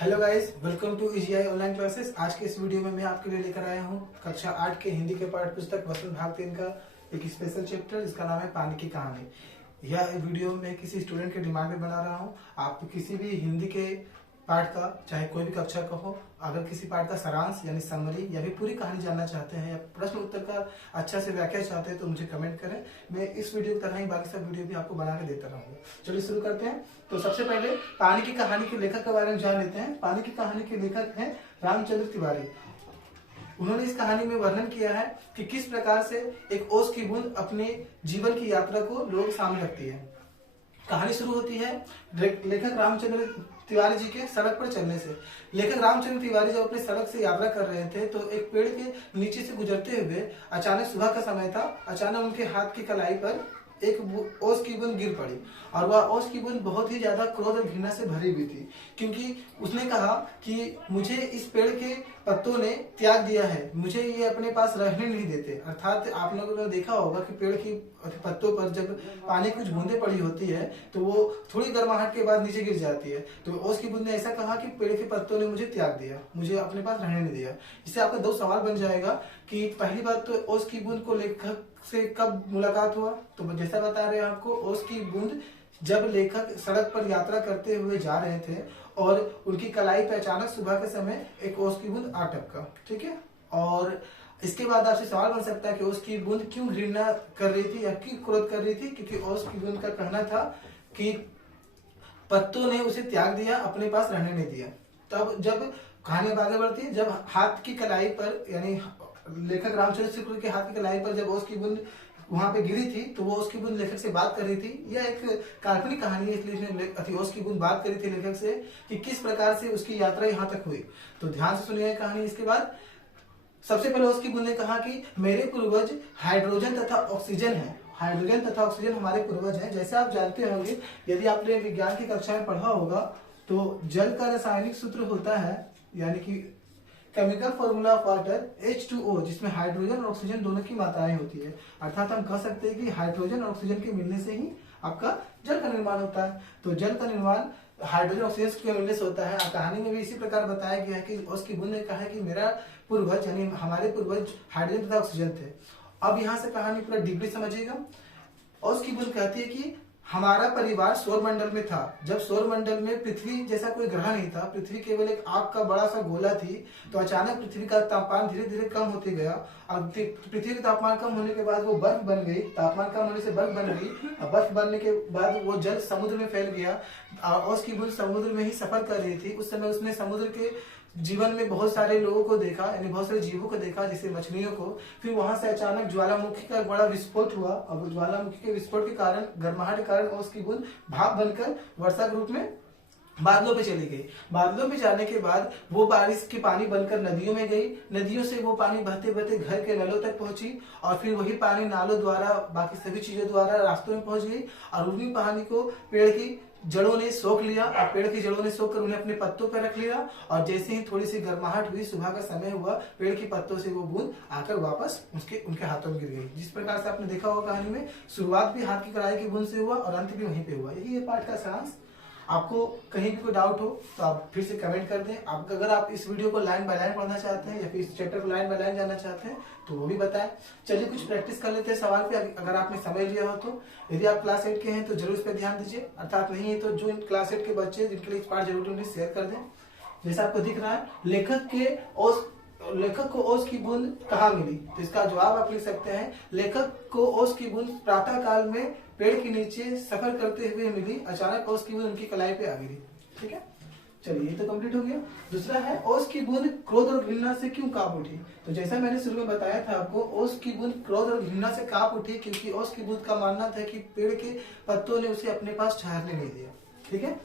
Hello guys, welcome to EGI online classes. आज के इस वीडियो में मैं आपके लिए लेकर आया हूँ कक्षा 8 के हिंदी के पाठ्य पुस्तक वसंत भाग 3 का एक स्पेशल चैप्टर जिसका नाम है पानी की कहानी। यह वीडियो मैं किसी स्टूडेंट के डिमांड पे बना रहा हूँ। आप किसी भी हिंदी के पाठ का, चाहे कोई भी कक्षा का हो, अगर किसी पाठ का सारांश यानी समरी या फिर पूरी कहानी जानना चाहते हैं या प्रश्न उत्तर का अच्छा से व्याख्या चाहते हैं तो मुझे कमेंट करें। मैं इस वीडियो की तरह ही बाकी सब वीडियो भी आपको बना के देता रहूंगा। चलिए शुरू करते हैं। तो सबसे पहले पानी की कहानी के लेखक के बारे में जान लेते हैं। पानी की कहानी के लेखक हैं रामचंद्र तिवारी। उन्होंने इस कहानी में वर्णन किया है कि किस प्रकार से एक ओस की बूंद अपने जीवन की यात्रा को लोग सामने रखती है। कहानी शुरू होती है लेखक रामचंद्र तिवारी जी के सड़क पर चलने से। लेखक रामचंद्र तिवारी जब अपने सड़क से यात्रा कर रहे थे तो एक पेड़ के नीचे से गुजरते हुए अचानक सुबह का समय था। अचानक उनके हाथ की कलाई पर एक ओस की बूंद गिर पड़ी और वह ओस की बूंद बहुत ही ज्यादा क्रोध और घृणा से भरी हुई थी, क्योंकि उसने कहा कि मुझे इस पेड़ के पत्तों ने त्याग दिया है, मुझे ये अपने पास रहने नहीं देते। अर्थात आप लोगों ने देखा होगा कि पेड़ की पत्तों पर जब पानी की कुछ बूंदें पड़ी होती है तो वो थोड़ी गर्माहट के बाद नीचे गिर जाती है। तो ओस की बूंद ने ऐसा कहा कि पेड़ के पत्तों ने मुझे त्याग दिया, मुझे अपने पास रहने नहीं दिया। इससे आपका दो सवाल बन जाएगा कि पहली बात तो ओस की बूंद को लेखक से कब मुलाकात हुआ। तो जैसा बता रहे हैं आपको, ओस की बूंद जब लेखक सड़क पर यात्रा करते हुए जा रहे थे और उनकी कलाई पे अचानक सुबह के समय एक ओस की बूंद आ टपका। ठीक है, और इसके बाद आपसे सवाल बन सकता है कि ओस की बूंद क्यों घृणा कर रही थी या क्यों क्रोध कर रही थी। क्योंकि ओस की बूंद का कहना था कि पत्तों ने उसे त्याग दिया, अपने पास रहने नहीं दिया। तब जब कहानी आगे बढ़ती है, जब हाथ की कलाई पर यानी लेखक रामचंद्र शुक्ल के हाथ की कलाई पर जब ओस की बूंद वहां पे गिरी थी तो वो ओस की बूंद लेखक से बात कर रही थी। यह एक काल्पनिक कहानी है, इसलिए इसने ओस की बूंद बात करी थी लेखक से कि किस प्रकार से उसकी यात्रा यहाँ तक हुई। तो ध्यान से सुनिए कहानी। इसके बाद सबसे पहले ओस की बूंद ने कहा कि मेरे पूर्वज हाइड्रोजन तथा ऑक्सीजन है। हाइड्रोजन तथा ऑक्सीजन हमारे पूर्वज हैं। जैसे आप जानते होंगे, यदि आपने विज्ञान की कक्षा में पढ़ा होगा तो जल का रासायनिक सूत्र होता है यानी कि chemical formula of water H2O, जिसमें हाइड्रोजन और ऑक्सीजन दोनों की मात्राएं होती है। अर्थात हम कह सकते हैं कि हाइड्रोजन और ऑक्सीजन के मिलने से ही आपका जल का निर्माण होता है। तो जल का निर्माण हाइड्रोजन ऑक्सीजन के मिलने से होता है। कहानी में भी इसी प्रकार बताया गया है कि उसकी बूंद ने कहा है कि मेरा पूर्वज यानी हमारे पूर्वज हाइड्रोजन तथा ऑक्सीजन थे। अब यहाँ से कहानी पूरा डीपली समझिएगा। उसकी बूंद कहती है कि हमारा परिवार सौरमंडल में था। जब सौरमंडल में पृथ्वी जैसा कोई ग्रह नहीं था, पृथ्वी केवल एक आग का बड़ा सा गोला थी, तो अचानक पृथ्वी का तापमान धीरे धीरे कम होते गया और पृथ्वी का तापमान कम होने के बाद वो बर्फ बन गई। तापमान कम होने से बर्फ बन गई और बर्फ बनने के बाद वो जल समुद्र में फैल गया और उसकी बूंद समुद्र में ही सफर कर रही थी। उस समय उसने समुद्र के जीवन में बहुत सारे लोगों को देखा, यानी बहुत सारे जीवों को देखा, जैसे मछलियों को। फिर वहां से अचानक ज्वालामुखी का बड़ा विस्फोट हुआ और ज्वालामुखी के विस्फोट के कारण, गर्माहट के कारण उसकी बूंद भाप बनकर वर्षा के रूप में बादलों पे चली गई। बादलों पे जाने के बाद वो बारिश के पानी बनकर नदियों में गई। नदियों से वो पानी बहते बहते घर के नलों तक पहुंची और फिर वही पानी नालों द्वारा, बाकी सभी चीजों द्वारा रास्तों में पहुंच गई और उन्हीं पानी को पेड़ की जड़ों ने सोख लिया और पेड़ की जड़ों ने सोख कर उन्हें अपने पत्तों पर रख लिया। और जैसे ही थोड़ी सी गर्माहट हुई, सुबह का समय हुआ, पेड़ की पत्तों से वो बूंद आकर वापस उनके हाथों में गिर गई। जिस प्रकार से आपने देखा होगा कहानी में, शुरुआत भी हाथ की कलाई की बूंद से हुआ और अंत भी वहीं पे हुआ। यही ये पाठ का सारांश। आपको कहीं भी कोई डाउट हो तो आप फिर से कमेंट कर दें। अगर आप इस वीडियो को लाइन बाय लाइन पढ़ना चाहते हैं या फिर इस चैप्टर को लाइन बाय लाइन जानना चाहते हैं तो वो भी बताएं। चलिए कुछ प्रैक्टिस कर लेते हैं सवाल पे, अगर आपने समझ लिया हो तो। यदि आप क्लास 8 के हैं तो जरूर इस पर ध्यान दीजिए, अर्थात नहीं है तो जो क्लास 8 के बच्चे जिनके लिए इस पाठ जरूर उन्हें शेयर कर दें। जैसा आपको दिख रहा है, लेखक को ओस की बूंद कहाँ मिली, तो इसका जवाब आप लिख सकते हैं, लेखक को ओस की बूंद प्रातः काल में पेड़ के नीचे सफर करते हुए मिली। अचानक ओस की बूंद उनकी कलाई पे आ गिरी। ठीक है, चलिए ये तो कंप्लीट हो गया। दूसरा है, ओस की बूंद क्रोध और घृणा से क्यों कांप उठी। तो जैसा मैंने शुरू में बताया था आपको, ओस की बूंद क्रोध और घृणा से कांप उठी क्योंकि ओस की बूंद का मानना था कि पेड़ के पत्तों ने उसे अपने पास ठहरने नहीं दिया। ठीक है,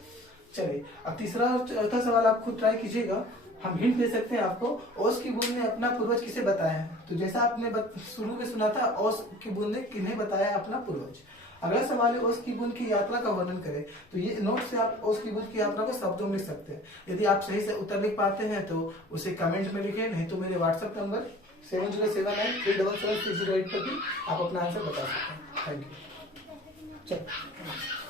चलिए अब तीसरा और चौथा सवाल आप खुद ट्राई कीजिएगा। हम हिंट दे सकते हैं आपको, ओस की बूंद ने अपना पूर्वज किसे बताया है। तो जैसा आपने शुरू में सुना था, ओस की बूंद ने किन्हें बताया अपना पूर्वज। अगला सवाल है, ओस की बूंद की यात्रा का वर्णन करें। तो ये नोट से आप ओस की बूंद की यात्रा को शब्दों में लिख सकते हैं। यदि आप सही से उत्तर लिख पाते हैं तो उसे कमेंट में लिखें, नहीं तो मेरे व्हाट्सएप नंबर 7079377308 पर भी आप अपना आंसर बता सकते हैं। Thank you. चलो।